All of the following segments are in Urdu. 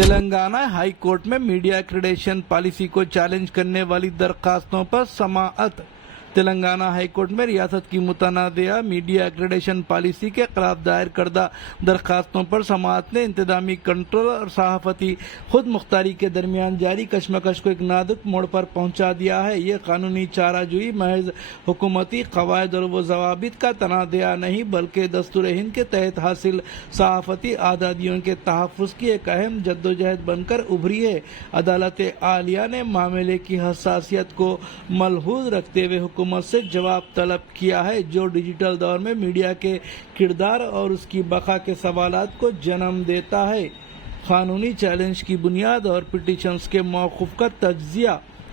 تلنگانہ ہائی کورٹ میں میڈیا ایکریڈیشن پالیسی کو چیلنج کرنے والی درخواستوں پر سماعت۔ تلنگانہ ہائی کورٹ میں ریاست کی متنازعہ میڈیا ایکریڈیشن پالیسی کے خلاف دائر کردہ درخواستوں پر سماعت نے انتظامی کنٹرول اور صحافتی خود مختاری کے درمیان جاری کشمکش کو ایک نازک موڑ پر پہنچا دیا ہے۔ یہ قانونی چارہ جوئی محض حکومتی قواعد اور ضوابط کا تنازعہ نہیں بلکہ دستور ہند کے تحت حاصل صحافتی آزادیوں کے تحفظ کی ایک اہم جدوجہد بن کر ابھری ہے۔ عدالت عالیہ نے معاملے کی حساسیت کو ملحوظ رکھتے ہوئے حکومت سے جواب طلب کیا ہے جو ڈیجیٹل دور میں میڈیا کے کردار اور اس کی بقا کے سوالات کو جنم دیتا ہے۔ قانونی چیلنج کی بنیاد اور پٹیشنز کے موقف کا تجزیہ۔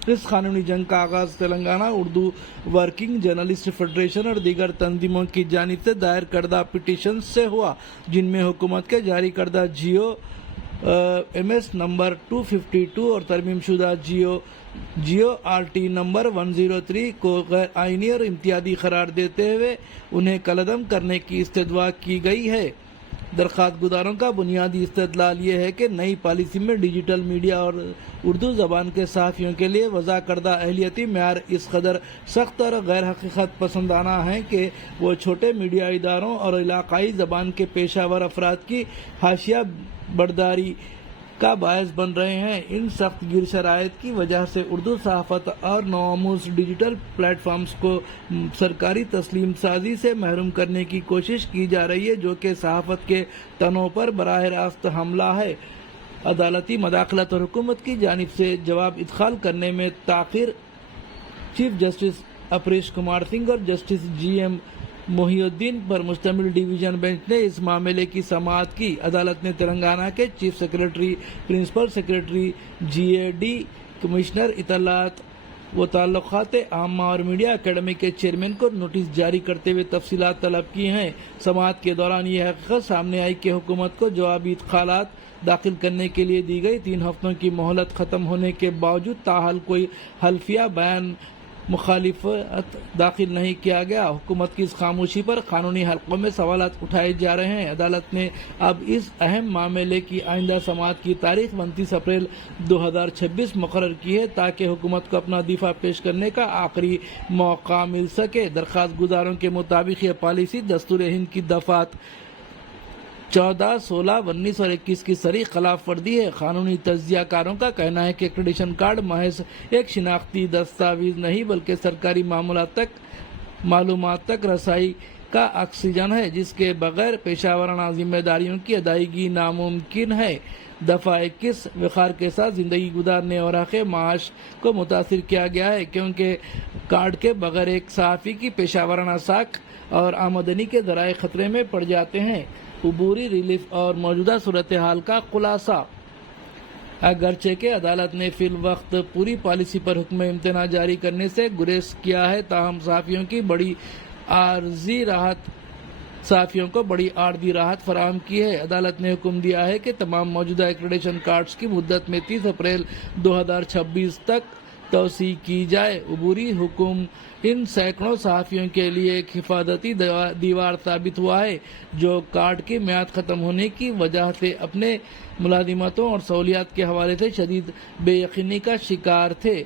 اس قانونی جنگ کا آغاز Telangana Urdu working journalist federation اور دیگر تنظیموں کی جانب سے دائر کردہ پٹیشنز سے ہوا جن میں حکومت کے جاری کردہ GO/MS نمبر 252 اور ترمیم شدہ GO/RT نمبر 103 کو غیر آئینی اور امتیازی قرار دیتے ہوئے انہیں کالعدم کرنے کی استدعا کی گئی ہے۔ درخواست گزاروں کا بنیادی استدلال یہ ہے کہ نئی پالیسی میں ڈیجیٹل میڈیا اور اردو زبان کے صحافیوں کے لیے وضع کردہ اہلیتی معیار اس قدر سخت اور غیر حقیقت پسندانہ ہیں کہ وہ چھوٹے میڈیا اداروں اور علاقائی زبان کے پیشہ ور افراد کی حاشیہ برداری کا باعث بن رہے ہیں۔ ان سخت گیر شرائط کی وجہ سے اردو صحافت اور نوآموز ڈیجیٹل پلیٹ فارمز کو سرکاری تسلیم سازی سے محروم کرنے کی کوشش کی جا رہی ہے جو کہ صحافت کے تنوع پر براہ راست حملہ ہے۔ عدالتی مداخلت اور حکومت کی جانب سے جواب ادخال کرنے میں تاخیر۔ چیف جسٹس اپریش کمار سنگھ اور جسٹس GM محی الدین پر مشتمل ڈویژن بینچ نے اس معاملے کی سماعت کی۔ عدالت نے تلنگانہ کے chief secretary, principal secretary, GAD، commissioner اطلاعات و تعلقات عامہ اور میڈیا اکیڈمی کے چیئرمین کو نوٹس جاری کرتے ہوئے تفصیلات طلب کی ہیں۔ سماعت کے دوران یہ حقیقت سامنے آئی کہ حکومت کو جوابی ادخالات داخل کرنے کے لیے دی گئی 3 ہفتوں کی مہلت ختم ہونے کے باوجود تاحال کوئی حلفیہ بیان مخالفت داخل نہیں کیا گیا۔ حکومت کی اس خاموشی پر قانونی حلقوں میں سوالات اٹھائے جا رہے ہیں۔ عدالت نے اب اس اہم معاملے کی آئندہ سماعت کی تاریخ 29 اپریل 2026 مقرر کی ہے تاکہ حکومت کو اپنا دفاع پیش کرنے کا آخری موقع مل سکے۔ درخواست گزاروں کے مطابق یہ پالیسی دستور ہند کی دفعات 14، 16، 19 اور 21 کی صریح خلاف ورزی ہے۔ قانونی تجزیہ کاروں کا کہنا ہے کہ ایکریڈیشن کارڈ محض ایک شناختی دستاویز نہیں بلکہ سرکاری معلومات تک رسائی کا آکسیجن ہے جس کے بغیر پیشہ ورانہ ذمہ داریوں کی ادائیگی ناممکن ہے۔ دفعہ 21 وقار کے ساتھ زندگی گزارنے اور حق معاش کو متاثر کیا گیا ہے کیونکہ کارڈ کے بغیر ایک صحافی کی پیشہ ورانہ ساکھ اور آمدنی کے ذرائع خطرے میں پڑ جاتے ہیں۔ عبوری ریلیف اور موجودہ صورتحال کا خلاصہ۔ اگرچہ کہ عدالت نے فی الوقت پوری پالیسی پر حکم امتناع جاری کرنے سے گریز کیا ہے تاہم صحافیوں کو بڑی عارضی راحت فراہم کی ہے۔ عدالت نے حکم دیا ہے کہ تمام موجودہ ایکریڈیشن کارڈز کی مدت میں 30 اپریل 2026 تک توسیع کی جائے۔ عبوری حکم ان سینکڑوں صحافیوں کے لیے ایک حفاظتی دیوار ثابت ہوا ہے جو کارڈ کی میعاد ختم ہونے کی وجہ سے اپنے ملازمتوں اور سہولیات کے حوالے سے شدید بے یقینی کا شکار تھے۔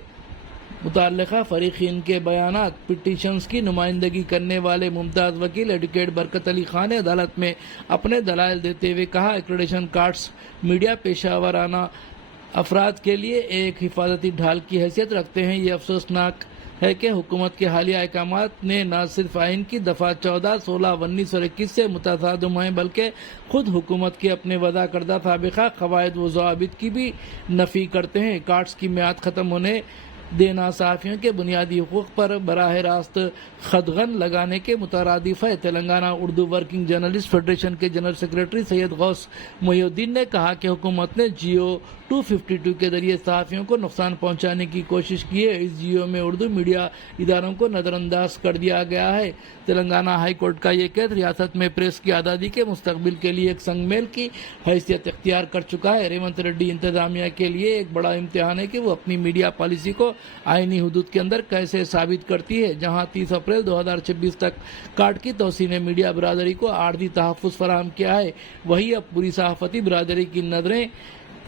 متعلقہ فریقین کے بیانات۔ پٹیشنز کی نمائندگی کرنے والے ممتاز وکیل ایڈوکیٹ برکت علی خان نے عدالت میں اپنے دلائل دیتے ہوئے کہا ایکریڈیشن کارڈز میڈیا پیشہ ورانہ افراد کے لیے ایک حفاظتی ڈھال کی حیثیت رکھتے ہیں۔ یہ افسوسناک ہے کہ حکومت کے حالیہ احکامات نے نہ صرف آئین کی دفعہ 14، 16، 19 اور 21 سے متصادم ہیں بلکہ خود حکومت کے اپنے وضع کردہ سابقہ قواعد و ضوابط کی بھی نفی کرتے ہیں۔ کارڈز کی میعاد ختم ہونے دینا صحافیوں کے بنیادی حقوق پر براہ راست قدغن لگانے کے مترادف ہے۔ Telangana Urdu working journalist federation کے جنرل سیکریٹری سید غوث محی الدین نے کہا کہ حکومت نے GO/252 کے ذریعے صحافیوں کو نقصان پہنچانے کی کوشش کی ہے۔ اس GO میں اردو میڈیا اداروں کو نظر انداز کر دیا گیا ہے۔ تلنگانہ ہائی کورٹ کا یہ کیس ریاست میں پریس کی آزادی کے مستقبل کے لیے ایک سنگ میل کی حیثیت اختیار کر چکا ہے۔ ریونت ریڈی انتظامیہ کے لیے ایک بڑا امتحان ہے کہ وہ اپنی میڈیا پالیسی کو آئینی حدود کے اندر کیسے ثابت کرتی ہے۔ جہاں 30 اپریل 2026 تک کارڈ کی توسیع نے میڈیا برادری کو عارضی تحفظ فراہم کیا ہے وہیں اب پوری صحافتی برادری کی نظریں